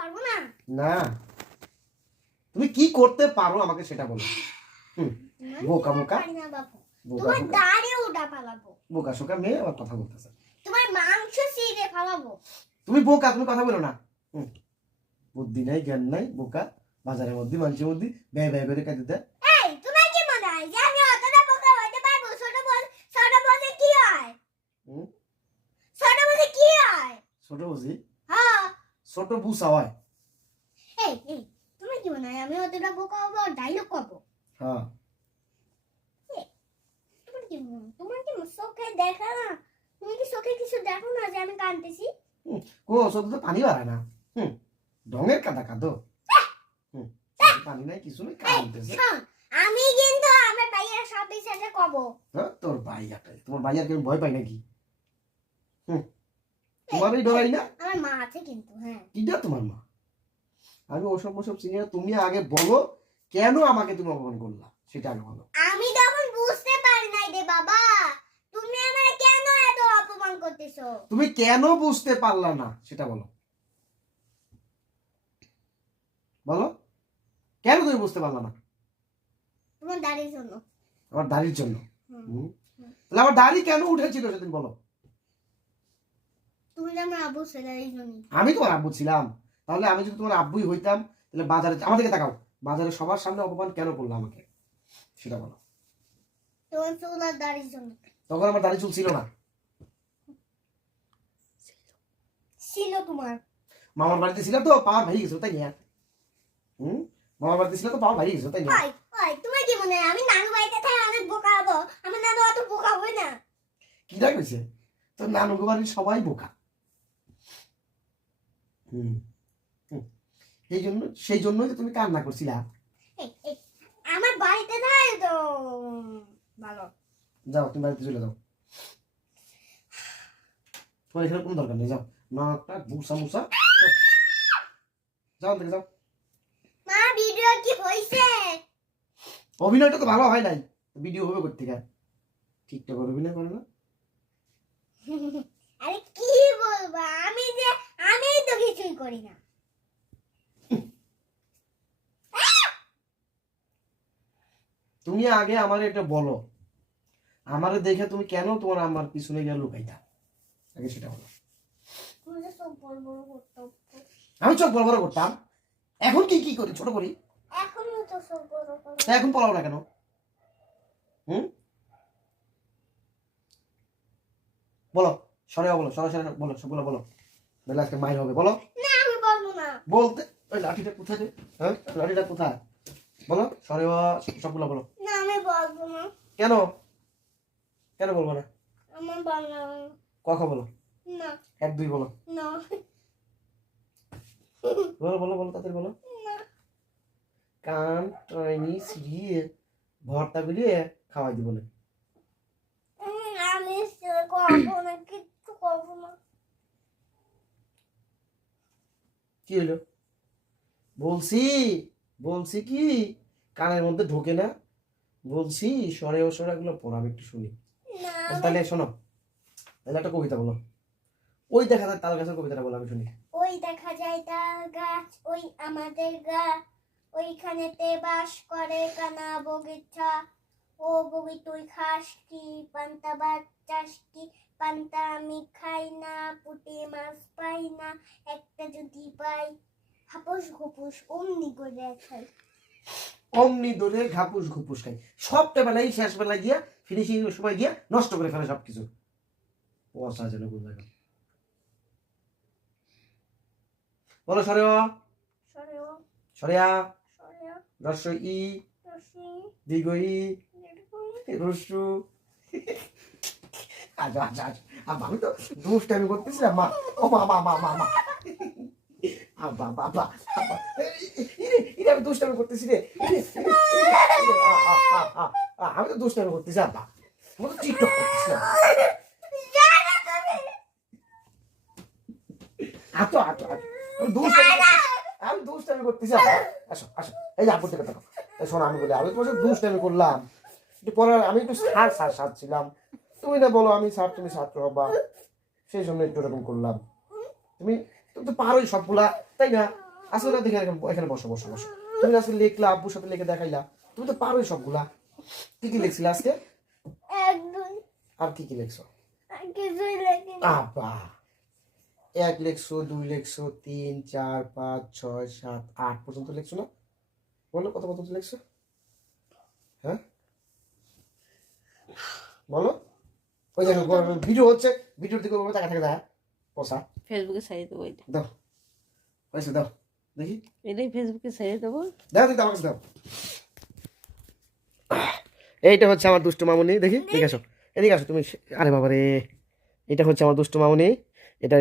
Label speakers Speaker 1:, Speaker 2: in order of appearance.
Speaker 1: পারব না?
Speaker 2: না। তুমি কি করতে পারো আমাকে সেটা বলো। বোকা বোকা?
Speaker 1: তোমার দাঁড়ে ওটা ফালাবো
Speaker 2: বোকা শোকা মেয়ে আবার কথা বলতেছে।
Speaker 1: তোমার মাংস সিরে
Speaker 2: তুমি বোকা তুমি কথা বলো না। বুদ্ধি নাই জ্ঞান নাই বোকা। বাজারের মধ্যে মানুষের মধ্যে ব্যয় ব্যয় করে কাঁদতে দেয়।
Speaker 1: ছোট
Speaker 2: বুঝি ছোট বুসা হয়
Speaker 1: এই এই তোমার কি হয় আমি অতটা বোকা হব ডাইলগ করব?
Speaker 2: হ্যাঁ।
Speaker 1: তোমার কি তোমার কি চোখে দেখা না? তুমি কি চোখে কিছু দেখো না যে আমি কাঁদতেছি?
Speaker 2: ও সব তো পানি বাড়ায় না। হুম ডঙের কাদা কাঁদো। পানি নাই কিছু নেই কাঁদতেছে।
Speaker 1: আমি কিন্তু আমার ভাইয়ের সাথে সাথে কব
Speaker 2: হ্যাঁ, তোর ভাইয়াটাই তোমার ভাইয়ার কেউ ভয় পাই নাকি? হুম তোমারই ডরাই না?
Speaker 1: আমার মা আছে কিন্তু হ্যাঁ।
Speaker 2: কিটা তোমার মা? আমি ওসব ওসব চিনি না তুমি আগে বলো কেন আমাকে তুমি অপমান করলা? সেটা আগে বলো।
Speaker 1: আমি তখন বুঝতে পারি নাই রে বাবা। তুমি আমাকে কেন এত অপমান করতেছো?
Speaker 2: তুমি কেন বুঝতে পারলা না? সেটা বলো। বলো। কেন তুমি বুঝতে পারলা না?
Speaker 1: তোমার দাড়ির জন্য।
Speaker 2: আমার দাড়ির জন্য। তাহলে আমার দাড়ি কেন উঠেছিল সেদিন বলো
Speaker 1: তুমি যে আমার আবু ছেলে এই জন্য
Speaker 2: আমি তোমার আব্বু ছিলাম। তাহলে আমি যদি তোমার আব্বুই হইতাম তাহলে বাজারে আমার দিকে তাকাও। বাজারে সবার সামনে অপমান কেন করল আমাকে? সেটা বলো। তখন আমার দাড়ি চুল ছিল না।
Speaker 1: ছিল তোমার।
Speaker 2: মামার বাড়িতে ছিলাম তো পাওয়ার ভাই গেছিল তাই না? হুম? মামার বাড়িতে ছিলাম তো পাওয়ার ভাই গেছিল তাই না?
Speaker 1: ওই ওই তোমার কি মনে হয়? আমি নানু বাড়িতে থাকি অনেক বোকা হব। আমার নানু অত বোকা হবে না।
Speaker 2: কিরা কইছে তোর নানু বাড়ির সবাই বোকা। হুম। এই জন্য সেই জন্যই তো তুমি কান্না করছিলা।
Speaker 1: আমার বাড়িতে থাকি তো ভালো।
Speaker 2: যাও তুমি বাড়িতে চলে যাও। তোমার এখানে কোনো দরকার নেই যাও। নাকটা মুসা মুসা যাও দেখে যাও।
Speaker 1: মা ভিডিও কি হইছে?
Speaker 2: অভিনয়টা তো ভালো হয় নাই। ভিডিও হবে করতে গা ঠিকঠাক করে অভিনয় করে না?
Speaker 1: আরে কি বলব? আমি কিছুই করি না
Speaker 2: তুমি আগে আমার এটা বলো। আমারে দেখে তুমি কেন তোমার আমার পিছনে গিয়ে লুকাইতা? আগে সেটা বলো। আমি চোখ বড় বড় করতাম? এখন কি কি করি ছোট করি?
Speaker 1: এখন
Speaker 2: পড়াও না কেন? হুম? বলো সরে বলো সরে সরে বলো সবগুলো বলো। তাহলে আজকে মাইর হবে বলো?
Speaker 1: না আমি বলব না।
Speaker 2: বলতে ওই লাঠিটা কোথায় রে? হ্যাঁ লাঠিটা কোথায়? বলো সরে সবগুলো বলো।
Speaker 1: না আমি বলব না।
Speaker 2: কেন? কেন বলব না?
Speaker 1: আমার
Speaker 2: কখন বলো।
Speaker 1: না।
Speaker 2: এক দুই বলো।
Speaker 1: না।
Speaker 2: বলো বলো বলো তাদের বলো।
Speaker 1: না।
Speaker 2: কান ট্রাইনি সিরিয়ে ভর্তা বিলিয়ে খাওয়াই দিব না
Speaker 1: উম, আমি সে করব না কিচ্ছু করব না
Speaker 2: কি হলো? বলছি বলছি কি? কানের মধ্যে ঢোকে না। বলছি স্বরে ও স্বরাগুলো পড়াবে একটু শুনি। আচ্ছা, তাহলে শোনো তাহলে একটা কবিতা বলো। ওই দেখা যায় তাল গাছের কবিতাটা বলো আমি শুনি।
Speaker 1: ওই দেখা যায় তার গাছ ওই আমাদের গা। ওইখানেতে বাস করে কানা বগিচা। ও বগি তুই খাস কি পান্তা ভাত? চাস কি পান্তা আমি খাই না পুঁটি মাছ পাই না একটা যদি পাই হাপুস ঘুপুস অমনি করে খাই।
Speaker 2: অমনি দৌড়ে ঘাপুস ঘুপুস খাই। সবটা বেলায় শেষ বেলায় গিয়া ফিনিশিং সময় গিয়া নষ্ট করে ফেলে সবকিছু। পয়সা যেন কোন জায়গা বলো সরে অ,
Speaker 1: সরেও
Speaker 2: সরে আ
Speaker 1: সরেও
Speaker 2: রস্য ই
Speaker 1: রসি।
Speaker 2: দীর্ঘ ই রস্যু আচ্ছা আচ্ছা আচ্ছা আমি তো দুষ্ট আমি করতেছিলাম মা। ও, মা মা মা মা মা। আমি দুষ্টামি করতেছি রে। আমি তো দুষ্টামি করতেছি করতেছিলাম আতো আতো আতো আমি দুষ্টামি আমি দুষ্টামি করতেছি এই যে এই শোনো, আমি বলি, আমি তোমার দুষ্টামি করলাম। পরে আমি একটু সার সার, সারছিলাম। তুমি না বলো আমি ছাত্র তুমি ছাত্র হবা সেই জন্য একটু এরকম করলাম। তুমি তুমি তো পারোই সবগুলা তাই না? আসলে দেখে এখানে এখানে বসো বসো বসো। তুমি আজকে লিখলা আব্বুর সাথে লিখে দেখাইলা তুমি তো পারোই সবগুলা। কি কি লিখছিলে আজকে? আর কি কি লিখছো?
Speaker 1: কিছুই
Speaker 2: এক লিখছো দুই লিখছো তিন চার পাঁচ ছয় সাত আট পর্যন্ত লিখছো না? বলো কত পর্যন্ত লিখছো? হ্যাঁ? বলো। ওই দেখো ভিডিও হচ্ছে ভিডিওর দিকে ওভাবে তাকা থাকে দেখা। পোষা
Speaker 3: ফেসবুকে ছেড়ে দেবো
Speaker 2: দাও। পয়সা দাও। দেখি।
Speaker 3: এটাই ফেসবুকে ছেড়ে দেবো।
Speaker 2: দাও তুই আমার দাও। এইটা হচ্ছে আমার দুষ্টু মামুনি দেখি ঠিক আসো। এদিকে আসো তুমি আরে বাবা রে এটা হচ্ছে আমার দুষ্টু মামুনি এটা